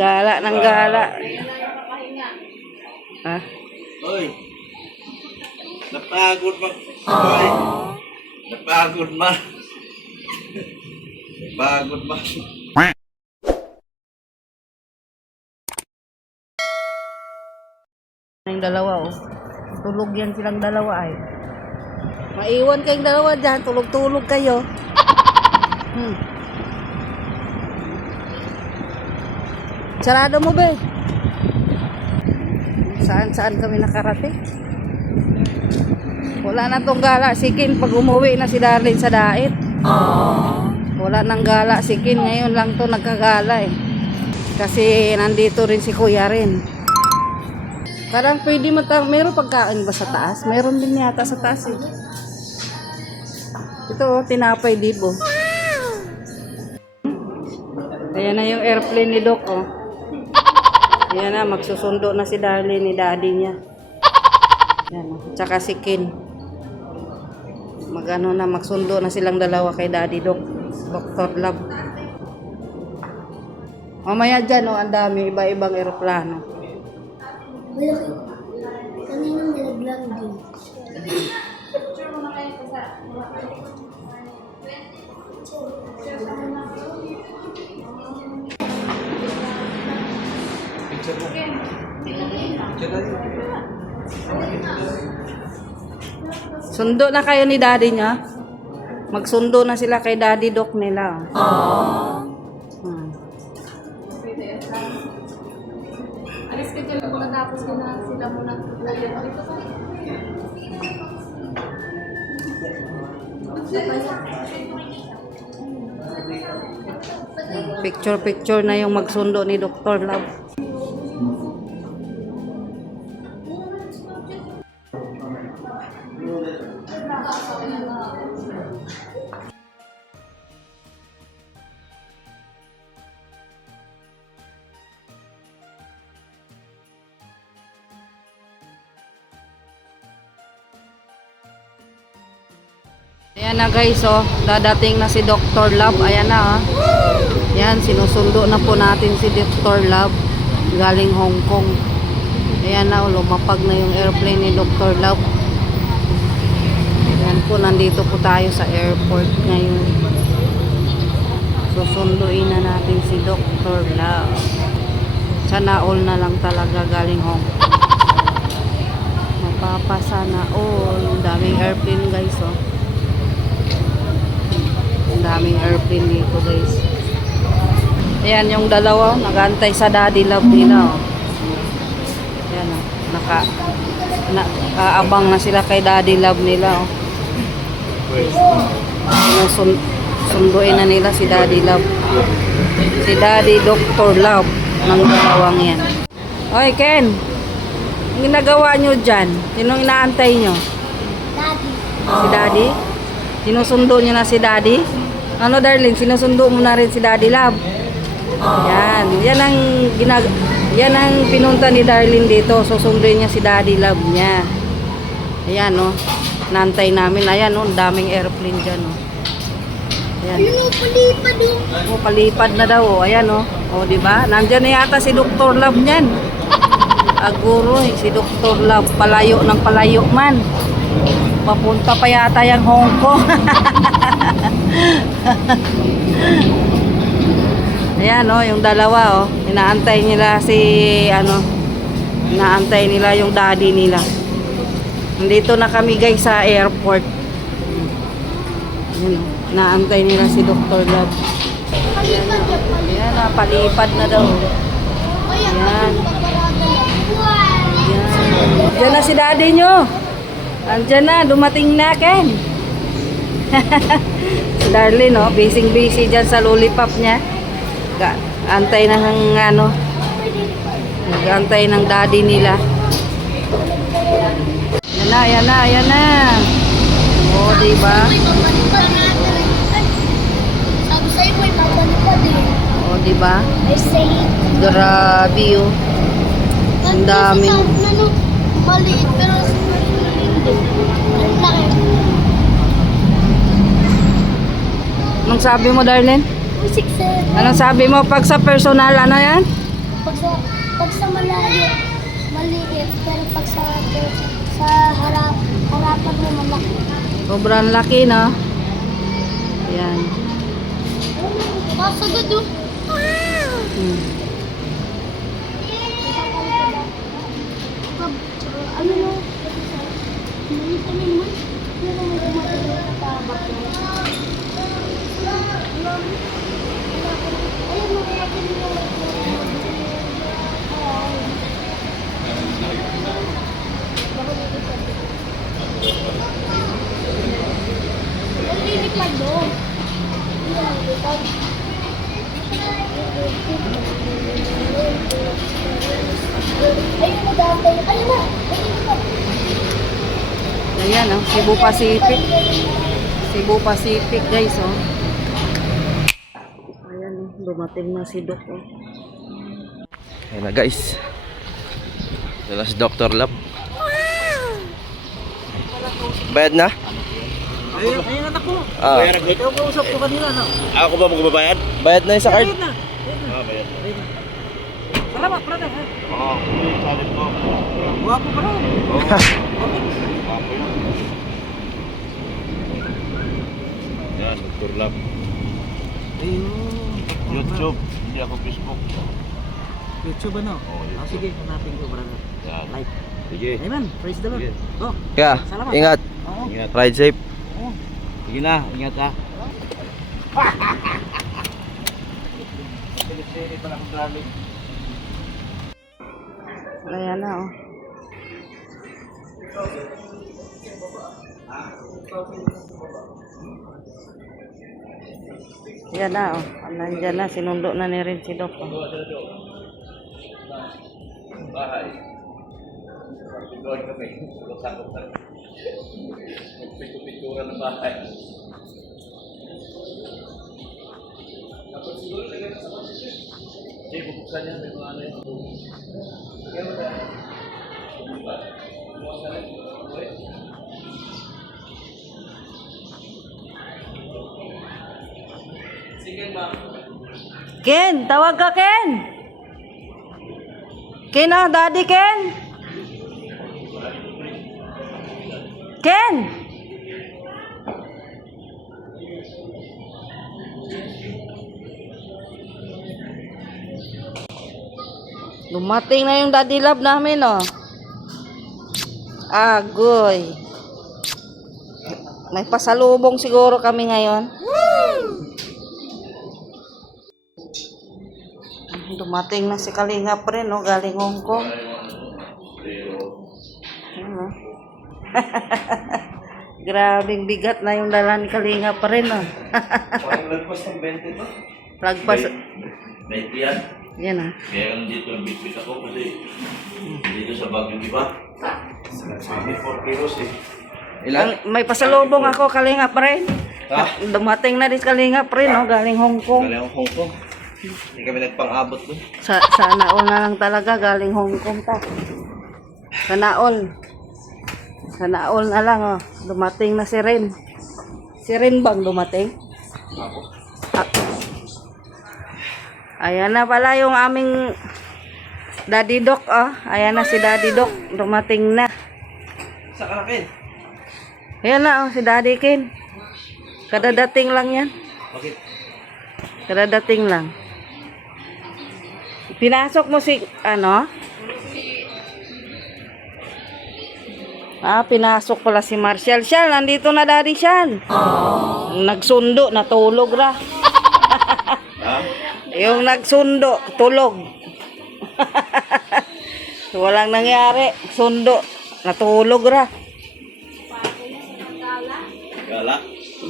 Gala ng gala. Ha? Oy. Napagod ma. Oy. Napagod ma. Napagod ma. Yung dalawa oh. Tulog yan silang dalawa ay. Maiwan kayong dalawa dyan. Tulog-tulog kayo. Sarado mo be. Saan kami nakarating? Wala na tong gala si Kin pag umuwi na si Darlene sa dait. Wala nang gala si Kin. Ngayon lang to nagkagala eh. Kasi nandito rin si Kuya rin. Parang pwede meron pagkain ba sa taas? Meron din yata sa taas eh. Ito oh, tinapay dibo. Ayan na yung airplane ni Doc oh. Ayan na, magsusundo na si Darlene ni daddy niya. Ayan oh. Tsaka si Kin. Magano na, magsundo na silang dalawa kay Daddy Doc. Dr. Love. Mamaya dyan oh, ang dami iba-ibang eroplano. Kaninang nilaglang din. Picture mo na kayo sa Sundo na kayo ni daddy niya. Magsundo na sila kay Daddy Doc nila. alis ka dyan muna tapos ko na sila muna lagyan ko dito pa. Picture na yung magsundo ni Dr. Love. Ayan na guys oh, dadating na si Dr. Love. Ayan na ah. Ayan, sinusundo na po natin si Dr. Love galing Hong Kong. Ayan na, lumapag na yung airplane ni Dr. Love. Ayan po, nandito po tayo sa airport ngayon. Susunduin na natin si Dr. Love. Sana all na lang talaga galing Hong Kong. Mapapasana all. Daming airplane guys oh. Daming airplane dito guys. Ayan yung dalawa nag-aantay sa Daddy Love nila oh. Ayan oh, nakaabang na sila kay Daddy Love nila oh. Sunduin na nila si Daddy Love. Si Daddy Dr. Love ng dalawang yan. Oy Ken, ang ginagawa nyo dyan? Sinong inaantay nyo? Daddy. Si Daddy? Sinusundo nyo na si Daddy? Ano darling, sinusundo mo na rin si Daddy Love. Yan, yan ang pinunta ni Darlene dito. Susunduin niya si Daddy Love niya. Ayan oh, nantay namin. Ayan oh, daming airplane dyan oh. Ayan. Ayun o, palipad o. Oh, palipad na daw oh. Ayan oh. Oh, di ba? Nandiyan na yata si Dr. Love niyan. Aguro eh, si Dr. Love palayo ng palayo man. Papunta pa yata yung Hong Kong. Ayan oh, yung dalawa oh. Inaantay nila si inaantay nila yung daddy nila. Nandito na kami guys sa airport. Ayan oh, inaantay nila si Dr. Love. Palipad yan, palipad. Ayan na, palipad na daw. Ayan. Ayan. Wow. Ayan. Diyan na si daddy nyo. Andiyan na, dumating na Ken. Si Darlene oh, busy dyan sa lollipop niya. Antay na ng nag-antay ng daddy nila. Ayan na. Oh, diba? Sabi sa'yo mo, ipapalipad eh. Oh, diba? I say it. Grabe oh. Ang daming. Maliit pero hindi. Ang laki. Anong sabi mo Darlene? Music set. Anong sabi mo pag sa personal ano yan? Pag sa malayo, maliit. Pero pag sa harapan mo, malaki. Sobrang laki, no? Ayan. Masagad oh. Hmm. Ano mo? Ano mo? Pero may tumatalo sa tabak mo. Ayun mo, kaya lilipad doon. Ayun na dati. Ayun na. Ayan, oh. Cebu Pacific. Cebu Pacific, guys, oh. Ayan, oh. Dumating na si Doc, oh. Ayan na guys. Ito si Dr. Lab. Bayad na? Ayun anak ko. Ah. Ikaw kausap ko kanila, no? Ako ba magbabayad? Bayad na yung sa card? Ayun na. Bayad. Salamat, brother. Ha? Oo, salit ko. Guwapo pa rin. Oo. Yan, Dr. Lab. Ayun. YouTube, hindi ako Facebook. YouTube ano? Oo, YouTube. Sige, hanapin ko, brother. Yan. Like. Sige. Amen. Praise the Lord. Sige. Oh, Kaya, salamat. ingat. Oo. Ingat. Ride safe. Sige na, ingat ha. Ayan na, oh. Yan na, oh. Nandyan na, sinundo na ni rin si Doc, oh. Bahay. Doon kami. Sakot na. Picture ng bahay. Hindi, bubuksan niya. May mga ano yung Ken, tawag ka, Ken. Ken, oh, Daddy Ken. Ken. Dumating na yung Daddy Love namin, oh. Agoy. May pasalubong siguro kami ngayon. Dumating na si Kalinga pa rin, no? Galing Hong Kong. Ano? Grabing bigat na yung dala ni Kalinga pa rin, no? parang lagpas ng 20 to. Lagpas. May tiyan. Yan, ah. Kaya lang dito ang bitbit ako kasi dito sa Baguio, di ba? Sabi 4 kilos eh. May pasalubong ako, Kalinga pa rin. Ha? Dumating na din Kalinga pa rin, no? Galing Hong Kong. Galing ang Hong Kong. Hindi kami nagpang-abot doon. Sana all na lang talaga, galing Hong Kong ta. Sana all. Sana all na lang, oh. Dumating na si Ren. Si Ren bang dumating? Ah. Ayan na pala yung aming Daddy Doc, oh. Ayan na si Daddy Doc. Dumating na. Sa kanakin. Ayan na, oh, si Daddy Ken. Kadadating lang yan. Bakit? Kadadating lang. Pinasok mo si, ano? Pinasok pala si Marshall. Shal, nandito na Daddy Shal. Nagsundo, natulog ra. Ha? Yung nagsundo, tulog. Walang nangyari. Sundo, natulog ra. Gala.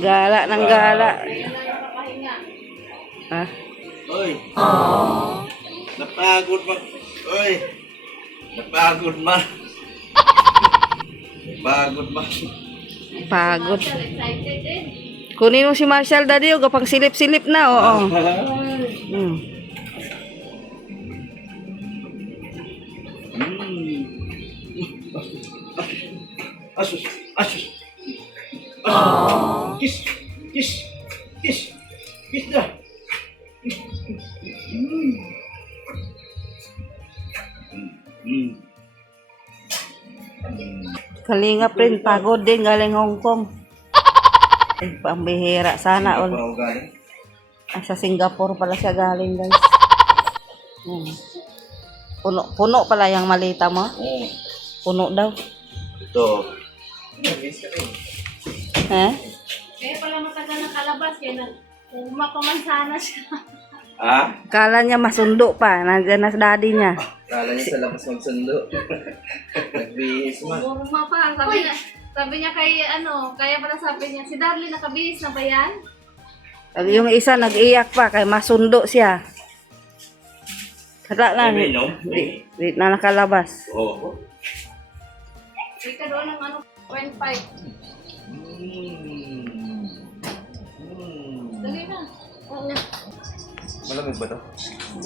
Gala ng gala. Ha? Oy. Napagod man. Oy. Napagod man. Napagod man. Pagod. Kunin mo si Marshall, Daddy. O, gapang silip-silip na. Oo. Hmm. Asus. Asus. Kiss. Kiss. Kiss. Kiss na. Kalinga friend, pagod din galing Hong Kong. Ay, pambihira. Sana all. galing? Ay, sa Singapore pala siya galing, guys. Puno pala yung malita mo. Oo. Puno daw. Ito. Eh? Kaya pala matagal na kalabas, kaya umapaman siya. Ah? Kala niya masundo pa. Nandiyan na sa daddy niya. Kala niya sa labas magsundo. Nagbihis man. Umurma pa. Sabi niya kay kaya pala sabi niya, si Darlene nakabihis na ba yan? Yung isa nag-iyak pa kay masundo siya. Kata lang. May minom? Di na nakalabas. Oo. May ka doon ng 0.5. Dali na. Malamig ba ito?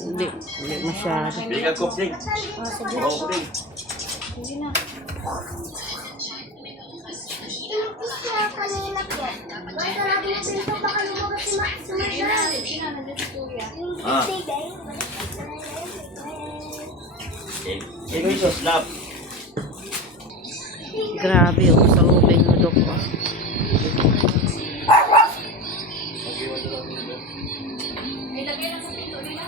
Hindi masyado. Bili ka kopling. Oo, kopling. Dali na. Kanina po. Basta natin yung pinto baka lumabas si Dali na. Dali na. Nandiyan si Kuya. Ah. Ito yung slap. Grabe, oh, sa lubing ng dok. Ilagay na sa pinto nila.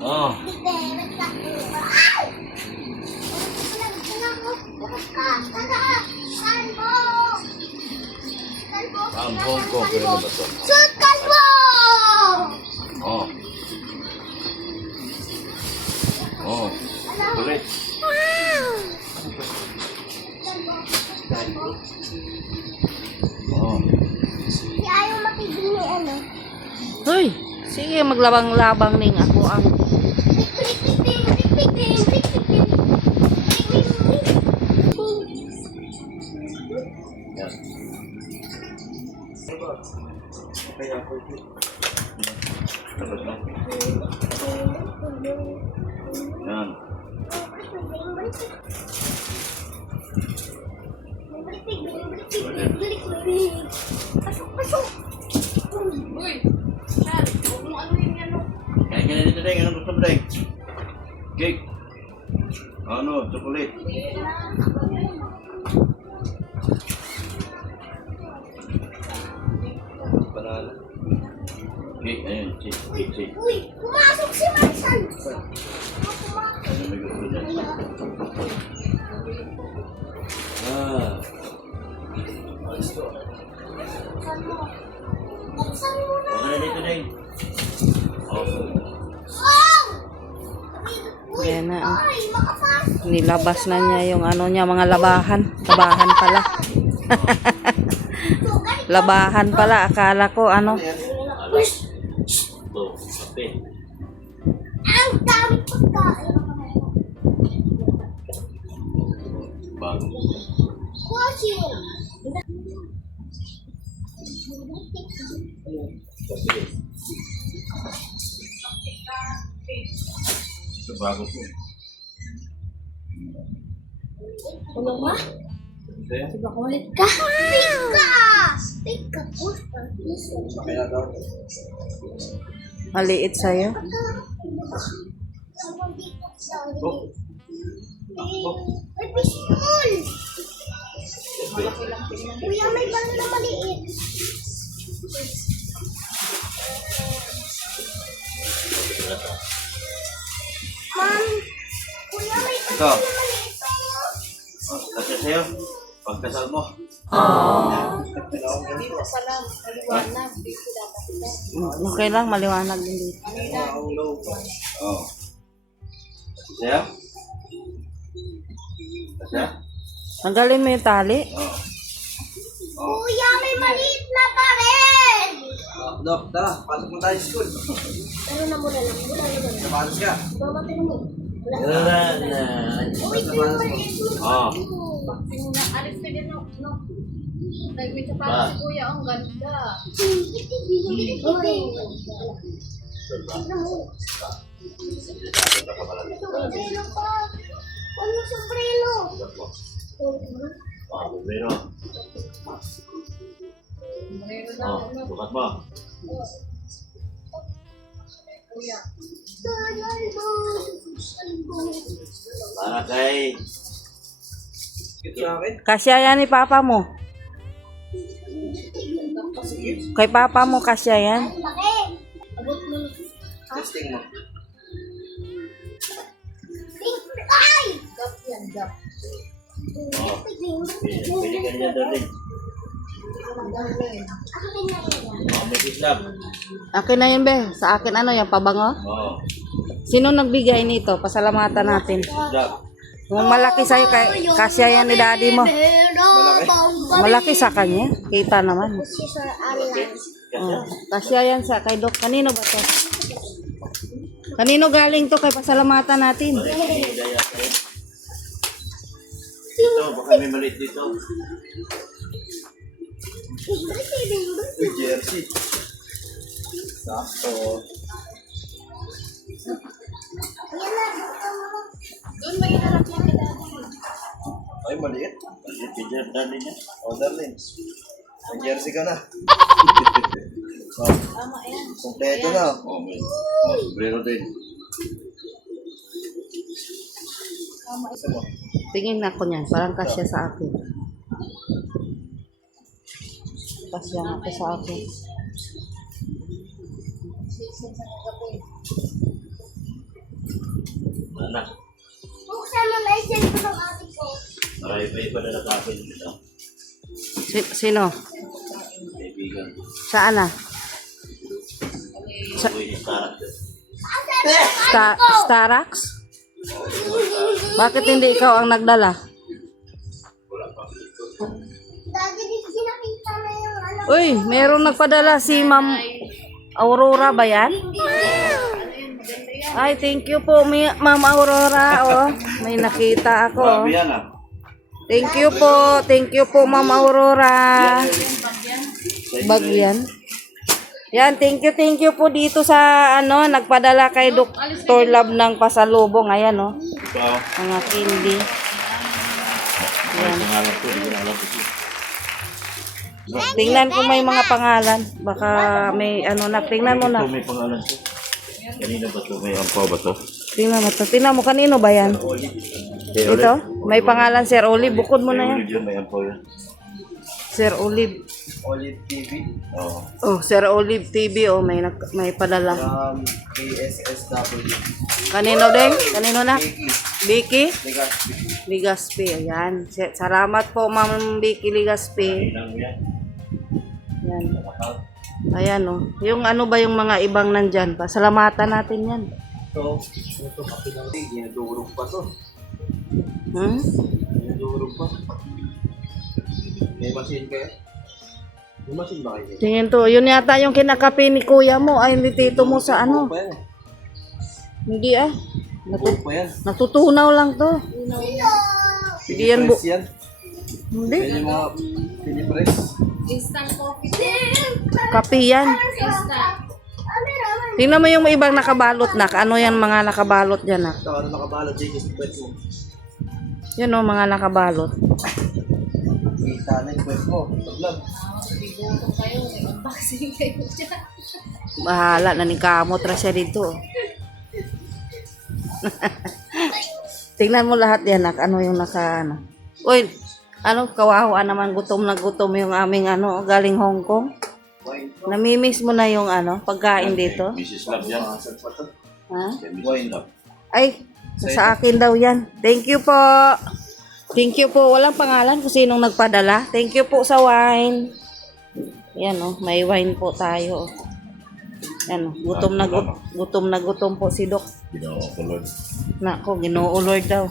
Oh. Ambong ko. Pero ba ito? Shoot kalbo! Oh. Oh. Kulit. Oh. Si ayaw matigil ni ano. Hoy, sige maglabang-labang ning ako ang Yan. Kaya ako ito. Dapat lang. Yan. Pasok, pasok. Uy! Chad, huwag mo ano yung ano. Kaya ka na dito, Deng. Anong gusto mo, Deng? Cake. Ano? Chocolate. Banana. Cake. Ayun. Cake. Uy, pumasok si Marsan. Ano may gusto dyan? Ah. Ayos to. Buksan mo na. Huwag ka na dito, Deng. Oh. Oh! yan na. Oh. Ay, makapasok. Nilabas na niya yung ano niya, mga labahan. Labahan pala. Labahan pala. Akala ko ano. Alas. Ito. Kape. Ang dami pagkain. Bago. Washing. Ito bago po. Ano ba? Okay. Ulit ka. Tika! Tika po. Kaya daw. Maliit sa'yo. Ay, fishbowl! Kuya, may bala na maliit. Ma'am, kuya, may bala Ito. na maliit. Oh, kasi sa'yo. Pagkasal mo. Okay lang, maliwanag din dito. Oh. Sa'yo? Sa'yo? Tanggalin mo yung tali. Oh. Kuya, may maliit na baril! Dok, tara. Pasok mo tayo sa school. Pero na muna lang. Wala na muna. Napasok ka. Mama, tingnan mo. Wala na. Uy, yung maliit mo. Oh. Alis ka din, no? Nagmit sa Ba? parang si Kuya, ang ganda. Sombrero pa. Ano sombrero? Oh, pero. Oh, bukat mo. Kuya. Ronaldo. Para kay... Kasya yan ni papa mo. Kay papa mo kasya yan. Testing mo. Oh, pwede ka niya Darlene. Oh, may kislap. Akin na yun, be. Sa akin ano yan, pabango? Oh, Sino nagbigay nito? Pasalamatan natin. kislap. Kung malaki sa'yo, kasya yan ni daddy mo. Malaki sa kanya. Kita naman. Oh, kasya yan sa kay Doc. Kanino ba to? Kanino galing to? Kay pasalamatan natin. Dito, baka may maliit dito. Uy, jersey. Sakto. Doon may inarap niya kay Daddy. Ay, maliit. Maliit kay Darlene niya. Oh, Darlene. May jersey ka na. Oh, Tama yan. kompleto na. Oh, may sombrero din. Isa mo. Tingin na ko niyan. Parang kasya sa akin. Kasya nga to sa akin. Anak, Buksan mo na yung cellphone ng ate ko. marami pa na nakapin dito. Sino? Kaibigan. Saan na? Uy, starang. Starax? Bakit hindi ikaw ang nagdala? Daddy, ginakita na yung ano. Uy, merong nagpadala si Ma'am Aurora ba yan? Ay, thank you po, Ma'am Aurora. Oh, may nakita ako. Oh. Grabe yan ah. Thank you po. Thank you po, Ma'am Aurora. Bag yan. Yan, thank you po dito sa ano, nagpadala kay Dr. Love ng pasalubong. Ayan, oh. Ikaw. Mga candy. Ang pangalan ko, hindi ko na alam ito. Tingnan ko may mga pangalan. Baka may ano na. Tingnan mo na. Ito may pangalan ko. Kanina ba ito? May ampaw ba ito? Tingnan mo to. Tingnan mo, kanino ba yan? Ito? May pangalan Sir Olive. Bukod mo na yan. May ampaw yan. Sir Olive. Olive TV Oo. Oh, Sir Olive TV. Oh, may padala. from KSSW. Kanino din? Kanino na? Vicky. Vicky? Legaspi. Ligaspi. Ayan. Salamat po, Ma'am Vicky Ligaspi. Kailangan mo yan. Ayan. Ayan, oh. Yung ano ba yung mga ibang nandyan? Pasalamatan natin yan. Ito kape lang. Ginadurog pa to. Hmm? Ginadurog pa. May machine kaya? May machine ba kayo? Tingin to. Yun yata yung kinakape ni kuya mo. Ay, hindi tito mo sa ano. Pa yan. Hindi ah. Buo pa yan. Natutunaw lang to. Hindi yan Press yan. Hindi. Yan yung mga pinipress. Instant coffee. Kape yan. Instant. Tingnan mo yung ibang nakabalot na. Ano yan mga nakabalot dyan na? Ito, ano nakabalot dyan yung spread mo? Yan o, mga nakabalot. Kita na yung spread mo. Paglag. Bigyan kayo. May unboxing kayo dyan. Bahala na ni kamot ra siya dito. Tingnan mo lahat yan, nak. Ano yung naka, ano. Uy, ano, kawawa naman, gutom na gutom yung aming, ano, galing Hong Kong. Namimiss mo na yung, ano, pagkain dito. Mrs. Love yan. Ha? Mrs. Love. Ay, sa akin daw yan. Thank you po. Thank you po. Walang pangalan kung sinong nagpadala. Thank you po sa wine. Yan, oh, may wine po tayo. Yan, oh, gutom na gutom po si Doc. Ginoo ko, Lord. Nako, Ginoo Lord daw.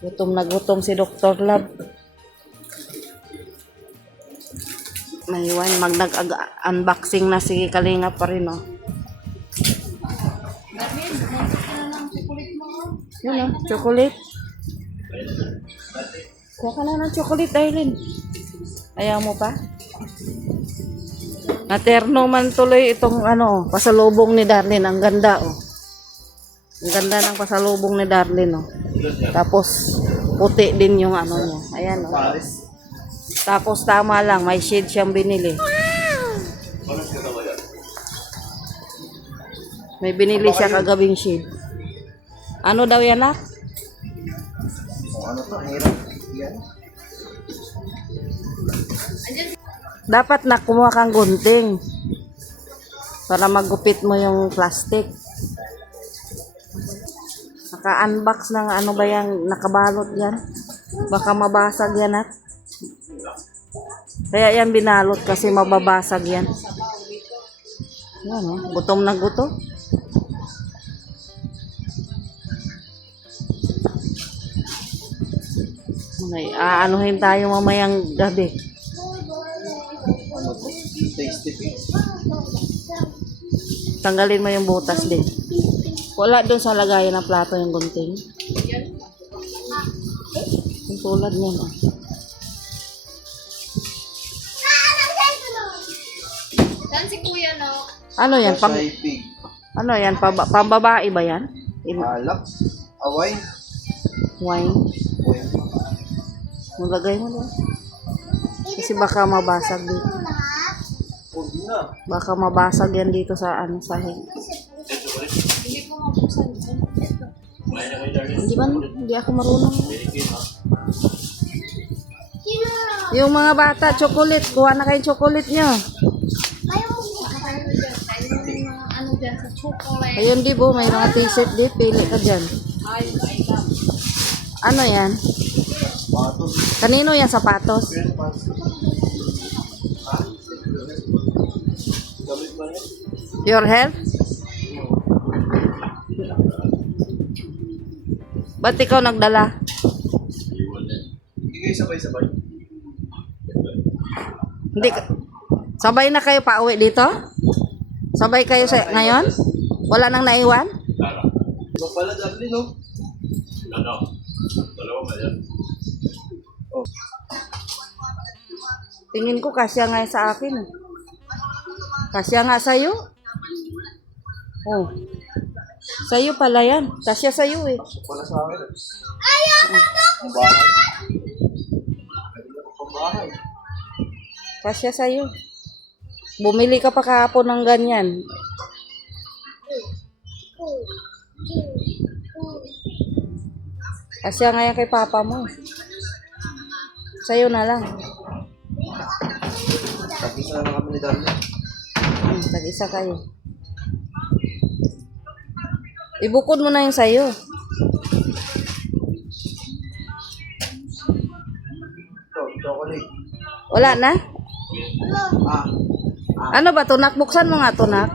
Gutom na gutom si Dr. Love. May wine, mag-unboxing na si Kalinga pa rin, oh. Yun, oh, chocolate. Kuha ka na ng chocolate, Aileen. Ayaw mo pa? Naterno man tuloy itong ano, pasalubong ni Darlene. Ang ganda, oh. Ang ganda ng pasalubong ni Darlene, oh. Tapos, puti din yung ano niya. Ayan, oh. Paris. Tapos, tama lang. May shade siyang binili. May binili siya kagabing shade. Ano daw yan, nak? Ano to? Hirap. Yan. Dapat na kumuha kang gunting para magupit mo yung plastic. Naka-unbox ng ano ba yung nakabalot yan? Baka mabasag yan, at. Kaya yan binalot kasi mababasag yan. Yan, oh. Gutom na gutom. May aanuhin tayo mamayang gabi. Ano to? Tasty pig. Tanggalin mo yung butas din. Wala doon sa lagayan ng plato yung gunting. Yung tulad niyan. Oh. Yan si Kuya, no? Ano yan? Pasay pig. Ano yan? Pambabae ba yan? Alak. Away. Wine. Wine. Malagay mo doon. Kasi baka mabasag dito. Huwag na. Baka mabasag yan dito sa ano sahig. Hindi ko mabuksan. Hindi ako marunong. Yung mga bata, chocolate. Kuha na kayong chocolate nyo. Ano dyan sa chocolate. Ayun, di bo. May mga t-shirt di. Pili ka dyan. Ano yan? Patos. Kanino yan? Sapatos? Gamit ba yan? Your health? Ba't ikaw nagdala? Hindi kayo sabay-sabay. Hindi ka... Sabay na kayo pa uwi dito? Sabay kayo sa ngayon? Wala nang naiwan? Iba pala dali, no? Ano? Dalawa ba yan? Oh. Tingin ko kasya nga sa akin. Kasya nga sa'yo. Oh. Sa'yo pala yan. Kasya sa'yo eh. Wala sa akin. Ang bahay. Ang bahay. Kasya sa'yo. Bumili ka pa kahapon ng ganyan. Kasya nga yan kay papa mo. Sa'yo na lang. Tag-isa na kami ni Darla. Tag-isa kayo. Ibukod mo na yung sa'yo. Ito, chocolate. Wala na? Ah. Ano ba, tunak? Buksan mo nga, tunak.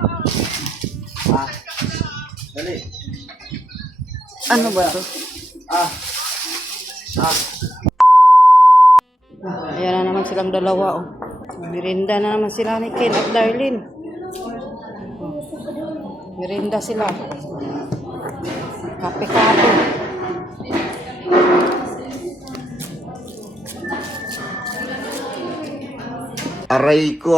Ah. Dali. Ano ba to? Ah. Ah. Ayan na naman silang dalawa, oh. Merinda na naman sila ni Ken at Darlene. Merinda sila. Kape-kape. Aray ko.